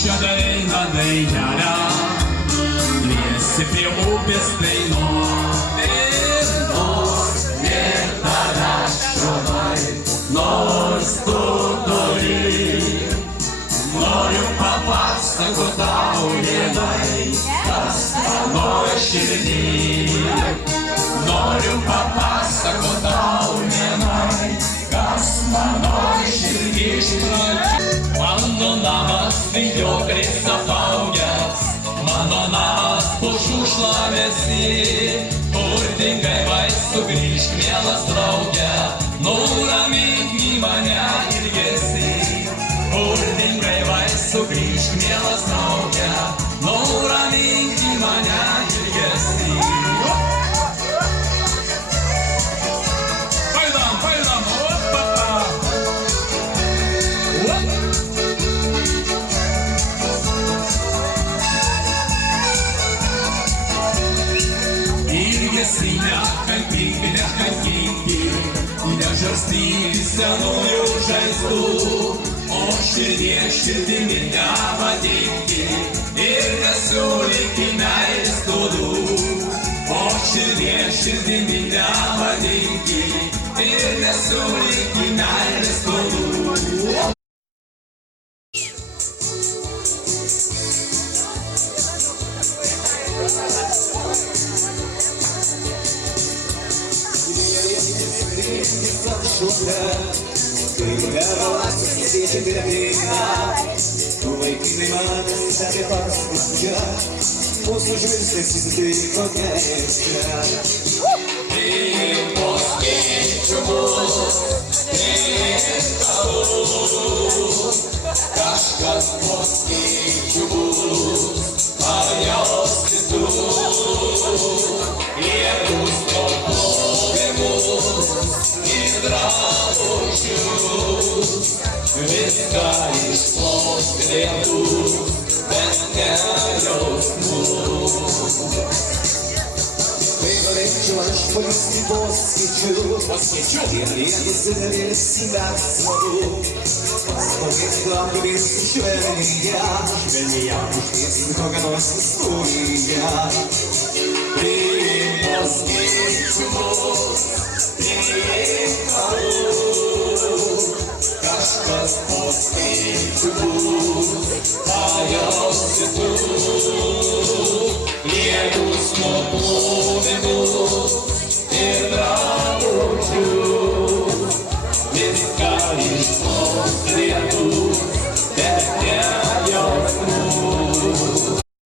tuščia daina, dviesi prie upės dainos. Ir nors nėra šromai, nors tu toli, noriu papasakot tau vienai, kas mano širdį. Noriu papasakot tau vienai, kas mano širdį. Mano namas vijokliais apaugęs, mano namas pušų šlavėsi. Turtingai vai sugrįžk, mielas drauge, nuramink į mane ilgesį. Turtingai vai sugrįžk, mielas drauge, nuramink į mane ilgesį. Nekankingi, nežarstyti senųjų žaizdų, o širdimi nevadinki ir nesiūlyti meilės duodų. O širdimi nevadinki ir nesiūlyti meilės duodų. Kai nevalas sėdėti prie prieina, tu vaikinai man sekė paskandžia, mūsų žvilgsnis įsitiko kenčia. Priimos keičiamus, priimtalus, kažkas pos keičiamus, pajausti tu. Lietus plovimus ir drabužius, viską išplausti lietus, bet ne jausmus. Kai norėčiau aš pajusti poskaičius, ir lietus didelis mes smagu. Pastovėti langomis švelnėje, užkviesti kokią nors istoriją. Priimos keičiamus, priimtalus, kažkas pos keičiamus, pajausti tu. Lietus nuo plovimus